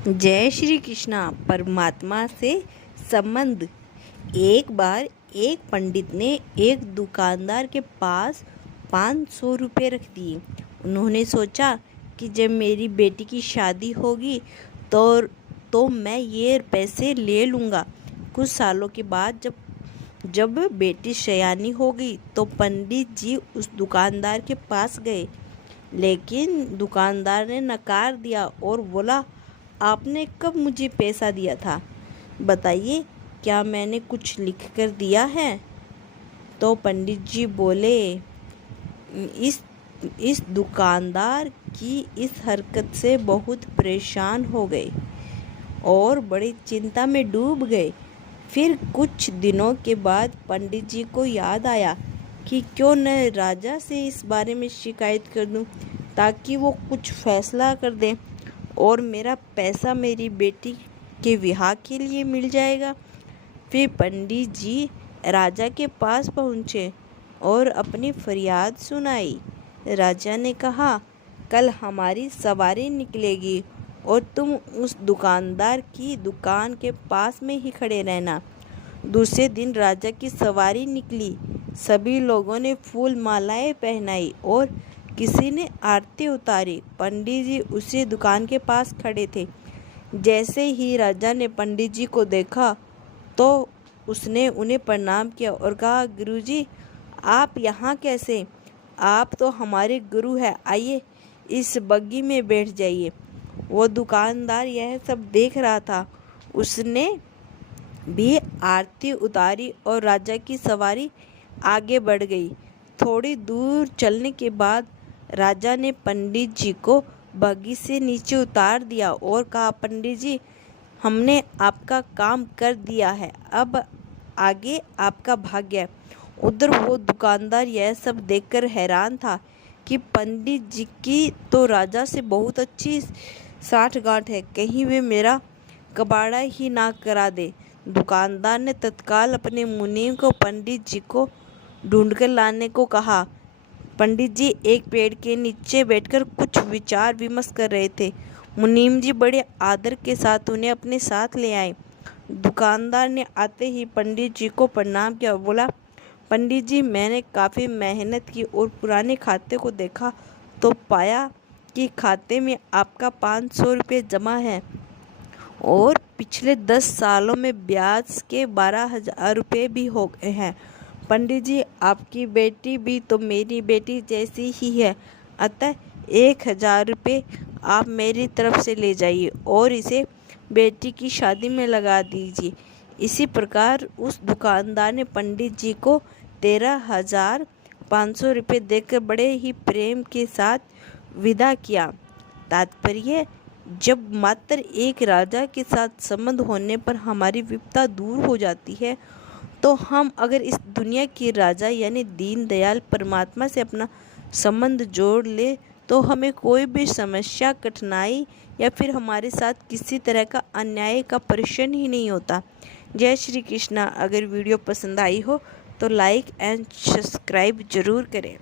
जय श्री कृष्णा। परमात्मा से संबंध। एक बार एक पंडित ने एक दुकानदार के पास 500 रुपये रख दिए। उन्होंने सोचा कि जब मेरी बेटी की शादी होगी तो मैं ये पैसे ले लूँगा। कुछ सालों के बाद जब बेटी सयानी हो गई तो पंडित जी उस दुकानदार के पास गए, लेकिन दुकानदार ने नकार दिया और बोला, आपने कब मुझे पैसा दिया था? बताइए, क्या मैंने कुछ लिख कर दिया है? तो पंडित जी बोले, इस दुकानदार की इस हरकत से बहुत परेशान हो गए और बड़ी चिंता में डूब गए। फिर कुछ दिनों के बाद पंडित जी को याद आया कि क्यों न राजा से इस बारे में शिकायत कर दूं, ताकि वो कुछ फैसला कर दें और मेरा पैसा मेरी बेटी के विवाह के लिए मिल जाएगा। फिर पंडित जी राजा के पास पहुँचे और अपनी फरियाद सुनाई। राजा ने कहा, कल हमारी सवारी निकलेगी और तुम उस दुकानदार की दुकान के पास में ही खड़े रहना। दूसरे दिन राजा की सवारी निकली। सभी लोगों ने फूल मालाएं पहनाई और किसी ने आरती उतारी। पंडित जी उसी दुकान के पास खड़े थे। जैसे ही राजा ने पंडित जी को देखा तो उसने उन्हें प्रणाम किया और कहा, गुरुजी, आप यहाँ कैसे? आप तो हमारे गुरु हैं, आइए इस बग्गी में बैठ जाइए। वो दुकानदार यह सब देख रहा था। उसने भी आरती उतारी और राजा की सवारी आगे बढ़ गई। थोड़ी दूर चलने के बाद राजा ने पंडित जी को बग्गी से नीचे उतार दिया और कहा, पंडित जी, हमने आपका काम कर दिया है, अब आगे आपका भाग्य है। उधर वो दुकानदार यह सब देखकर हैरान था कि पंडित जी की तो राजा से बहुत अच्छी साठगांठ है, कहीं वे मेरा कबाड़ा ही ना करा दे। दुकानदार ने तत्काल अपने मुनीम को पंडित जी को ढूंढकर लाने को कहा। पंडित जी एक पेड़ के नीचे बैठकर कुछ विचार विमर्श कर रहे थे। मुनीम जी बड़े आदर के साथ उन्हें अपने साथ ले आए। दुकानदार ने आते ही पंडित जी को प्रणाम किया और बोला, पंडित जी, मैंने काफ़ी मेहनत की और पुराने खाते को देखा तो पाया कि खाते में आपका 500 रुपये जमा है और पिछले 10 सालों में ब्याज के 12,000 रुपये भी हो गए हैं। पंडित जी, आपकी बेटी भी तो मेरी बेटी जैसी ही है, अतः 1,000 रुपये आप मेरी तरफ से ले जाइए और इसे बेटी की शादी में लगा दीजिए। इसी प्रकार उस दुकानदार ने पंडित जी को 13,500 रुपये देकर बड़े ही प्रेम के साथ विदा किया। तात्पर्य, जब मात्र एक राजा के साथ संबंध होने पर हमारी विपदा दूर हो जाती है, तो हम अगर इस दुनिया के राजा यानी दीनदयाल परमात्मा से अपना संबंध जोड़ ले तो हमें कोई भी समस्या, कठिनाई या फिर हमारे साथ किसी तरह का अन्याय का प्रश्न ही नहीं होता। जय श्री कृष्णा। अगर वीडियो पसंद आई हो तो लाइक एंड सब्सक्राइब जरूर करें।